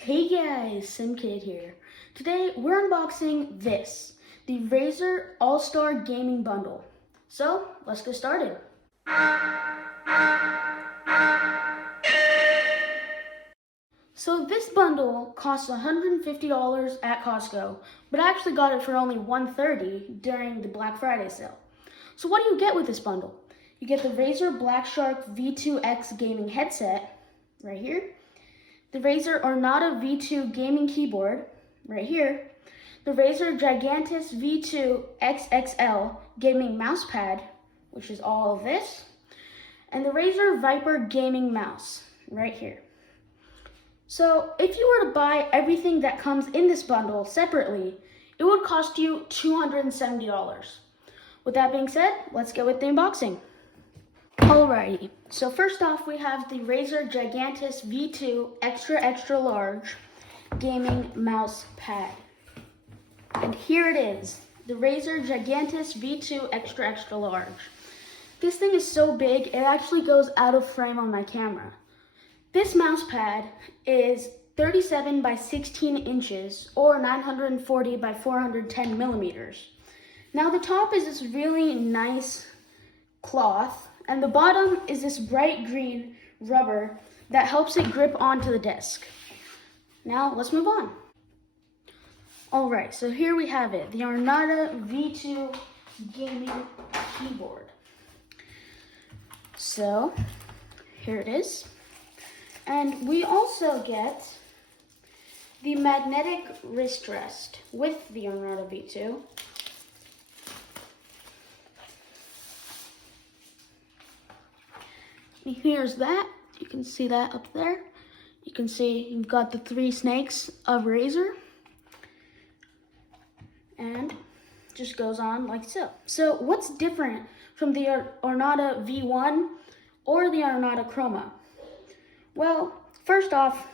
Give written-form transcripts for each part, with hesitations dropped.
Hey guys, SimKid here. Today we're unboxing the Razer All-Star Gaming Bundle. So let's get started. So this bundle costs $150 at Costco, but I actually got it for only $130 during the Black Friday sale. So what do you get with this bundle? You get the Razer Blackshark V2 X gaming headset, right here. The Razer Ornata V2 gaming keyboard, right here. The Razer Gigantus V2 XXL gaming mousepad, which is all of this. And the Razer Viper gaming mouse, right here. So if you were to buy everything that comes in this bundle separately, it would cost you $270. With that being said, let's get with the unboxing. Alrighty, so first off we have the Razer Gigantus V2 extra large gaming mouse pad. And here it is, the Razer Gigantus V2 extra large. This thing is so big, it actually goes out of frame on my camera. This mouse pad is 37 by 16 inches or 940 by 410 millimeters. Now the top is this really nice cloth, and the bottom is this bright green rubber that helps it grip onto the desk. Now let's move on. All right, so here we have it, the Ornata V2 gaming keyboard. So here it is. And we also get the magnetic wrist rest with the Ornata V2. And here's that. You can see that up there. You can see you've got the 3 snakes of Razer. And just goes on like so. So what's different from the Ornata V1 or the Ornata Chroma? Well, first off,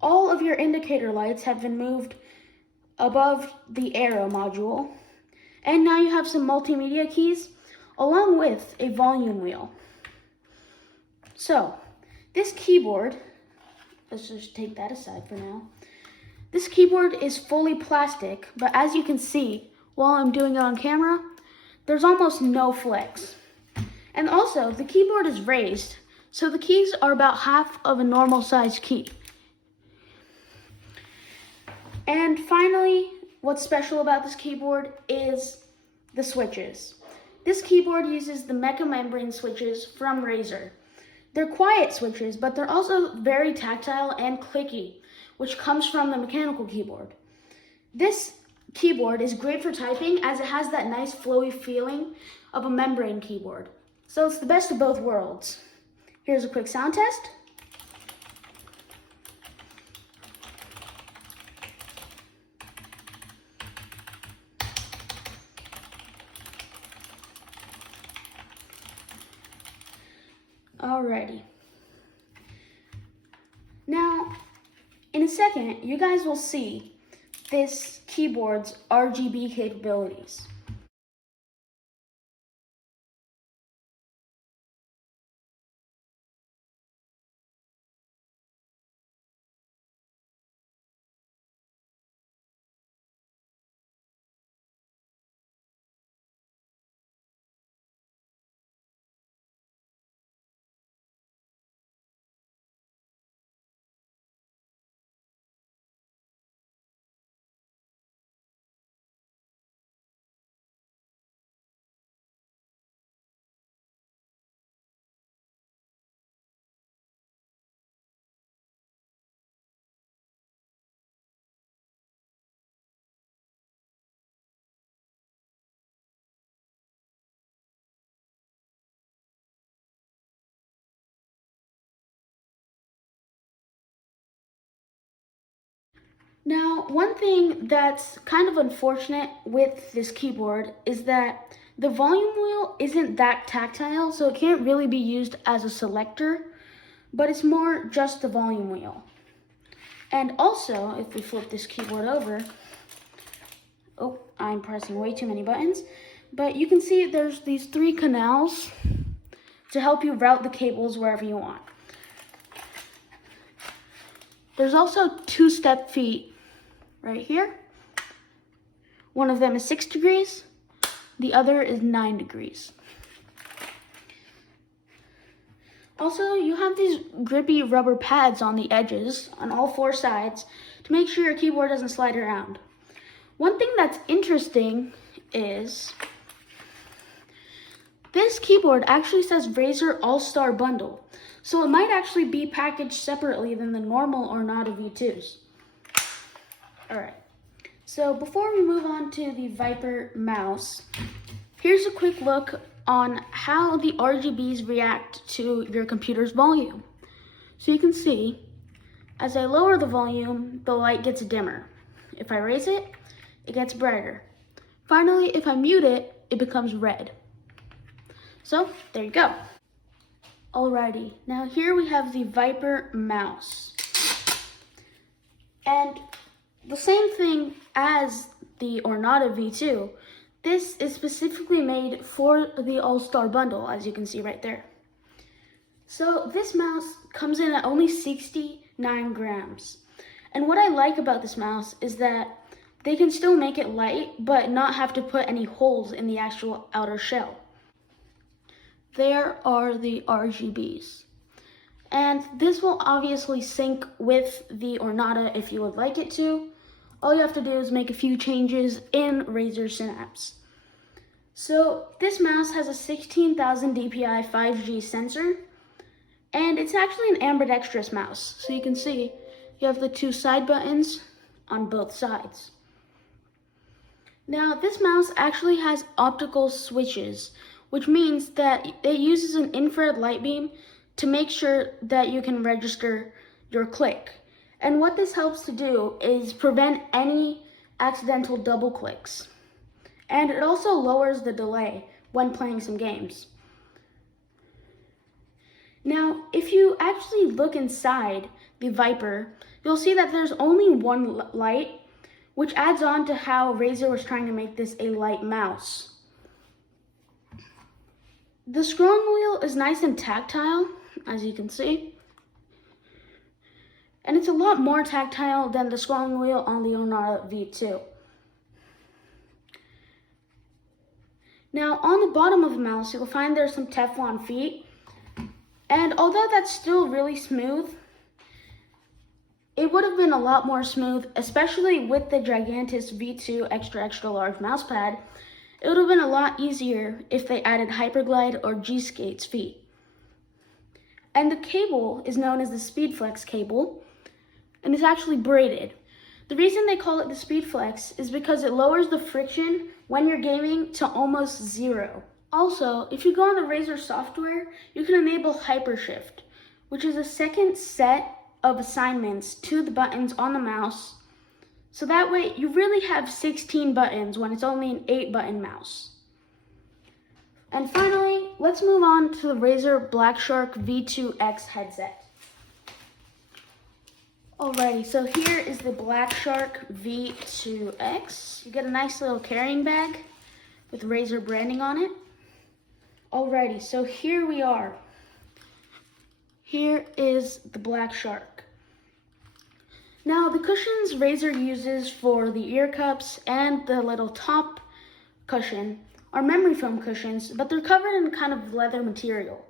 all of your indicator lights have been moved above the arrow module. And now you have some multimedia keys along with a volume wheel. So, this keyboard, let's just take that aside for now. This keyboard is fully plastic, but as you can see, while I'm doing it on camera, there's almost no flex. And also, the keyboard is raised, so the keys are about half of a normal size key. And finally, what's special about this keyboard is the switches. This keyboard uses the mecha membrane switches from Razer. They're quiet switches, but they're also very tactile and clicky, which comes from the mechanical keyboard. This keyboard is great for typing as it has that nice flowy feeling of a membrane keyboard. So it's the best of both worlds. Here's a quick sound test. Alrighty. Now, in a second, you guys will see this keyboard's RGB capabilities. Now, one thing that's kind of unfortunate with this keyboard is that the volume wheel isn't that tactile, so it can't really be used as a selector, but it's more just the volume wheel. And also, if we flip this keyboard over, oh, I'm pressing way too many buttons, but you can see there's these 3 canals to help you route the cables wherever you want. There's also 2 step feet right here. One of them is 6 degrees, the other is 9 degrees. Also, you have these grippy rubber pads on the edges on all 4 sides to make sure your keyboard doesn't slide around. One thing that's interesting is this keyboard actually says Razer All-Star Bundle, so it might actually be packaged separately than the normal Ornata V2s. Alright, so before we move on to the Viper mouse, here's a quick look on how the RGBs react to your computer's volume. So you can see, as I lower the volume, the light gets dimmer. If I raise it, it gets brighter. Finally, if I mute it, it becomes red. So, there you go. Alrighty, now here we have the Viper mouse. And the same thing as the Ornata V2, this is specifically made for the All-Star Bundle, as you can see right there. So this mouse comes in at only 69 grams. And what I like about this mouse is that they can still make it light, but not have to put any holes in the actual outer shell. There are the RGBs. And this will obviously sync with the Ornata if you would like it to. All you have to do is make a few changes in Razer Synapse. So this mouse has a 16,000 dpi 5G sensor, and it's actually an ambidextrous mouse. So you can see you have the 2 side buttons on both sides. Now this mouse actually has optical switches, which means that it uses an infrared light beam to make sure that you can register your click. And what this helps to do is prevent any accidental double clicks. And it also lowers the delay when playing some games. Now, if you actually look inside the Viper, you'll see that there's only one light, which adds on to how Razer was trying to make this a light mouse. The scrolling wheel is nice and tactile, as you can see. And it's a lot more tactile than the scrolling wheel on the Ornata V2. Now, on the bottom of the mouse, you'll find there's some Teflon feet. And although that's still really smooth, it would have been a lot more smooth, especially with the Gigantus V2 extra large mousepad. It would have been a lot easier if they added Hyperglide or G-Skate's feet. And the cable is known as the SpeedFlex cable, and it's actually braided. The reason they call it the SpeedFlex is because it lowers the friction when you're gaming to almost 0. Also, if you go on the Razer software, you can enable Hypershift, which is a second set of assignments to the buttons on the mouse. So that way, you really have 16 buttons when it's only an 8-button mouse. And finally, let's move on to the Razer Blackshark V2 X headset. Alrighty, so here is the Blackshark V2 X. You get a nice little carrying bag with Razer branding on it. Alrighty, so here we are. Here is the Blackshark. Now, the cushions Razer uses for the ear cups and the little top cushion are memory foam cushions, but they're covered in kind of leather material.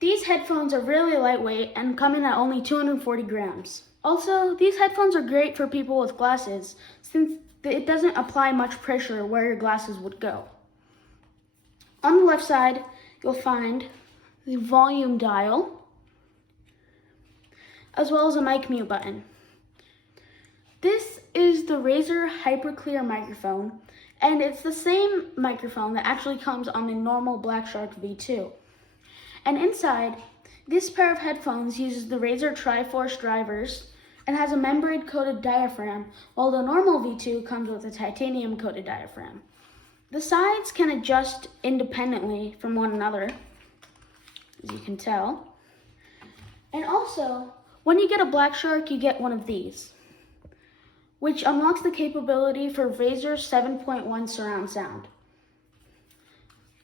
These headphones are really lightweight and come in at only 240 grams. Also, these headphones are great for people with glasses since it doesn't apply much pressure where your glasses would go. On the left side, you'll find the volume dial, as well as a mic mute button. This is the Razer Hyperclear microphone, and it's the same microphone that actually comes on the normal Blackshark V2. And inside, this pair of headphones uses the Razer Triforce drivers and has a membrane-coated diaphragm, while the normal V2 comes with a titanium-coated diaphragm. The sides can adjust independently from one another, as you can tell. And also, when you get a Blackshark, you get one of these, which unlocks the capability for Razer's 7.1 surround sound.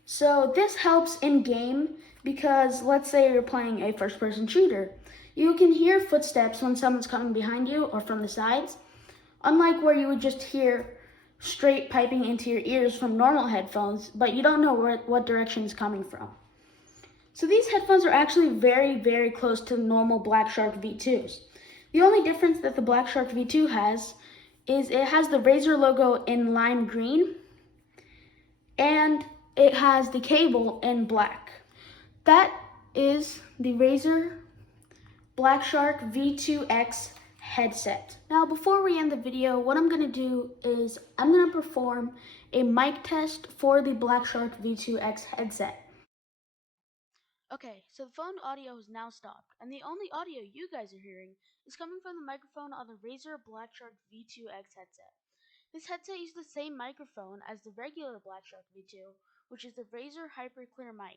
So this helps in game because let's say you're playing a first-person shooter. You can hear footsteps when someone's coming behind you or from the sides, unlike where you would just hear straight piping into your ears from normal headphones, but you don't know what direction it's coming from. So these headphones are actually very, very close to normal Blackshark V2s. The only difference that the Blackshark V2 has is it has the Razer logo in lime green, and it has the cable in black. That is the Razer Blackshark V2 X headset. Now, before we end the video, what I'm going to do is I'm going to perform a mic test for the Blackshark V2 X headset. Okay, so the phone audio has now stopped, and the only audio you guys are hearing is coming from the microphone on the Razer Blackshark V2 X headset. This headset uses the same microphone as the regular Blackshark V2, which is the Razer Hyper Clear mic.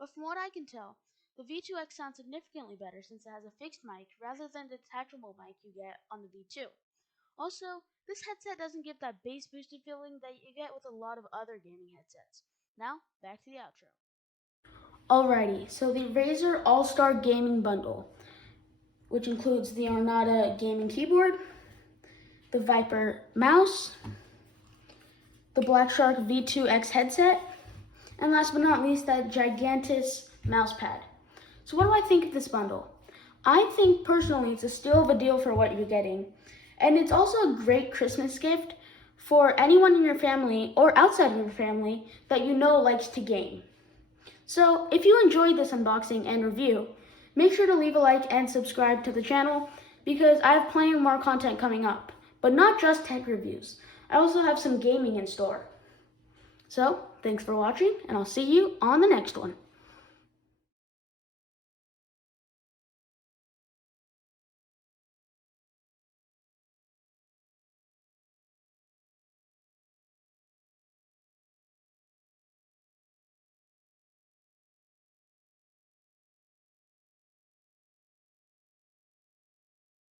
But from what I can tell, the V2X sounds significantly better since it has a fixed mic rather than the detachable mic you get on the V2. Also, this headset doesn't give that bass boosted feeling that you get with a lot of other gaming headsets. Now, back to the outro. Alrighty, so the Razer All-Star Gaming Bundle, which includes the Ornata gaming keyboard, the Viper mouse, the Blackshark V2 X headset, and last but not least, that Gigantus mouse pad. So what do I think of this bundle? I think personally it's a steal of a deal for what you're getting. And it's also a great Christmas gift for anyone in your family or outside of your family that you know likes to game. So if you enjoyed this unboxing and review, make sure to leave a like and subscribe to the channel because I have plenty more content coming up. But not just tech reviews. I also have some gaming in store. So, thanks for watching, and I'll see you on the next one.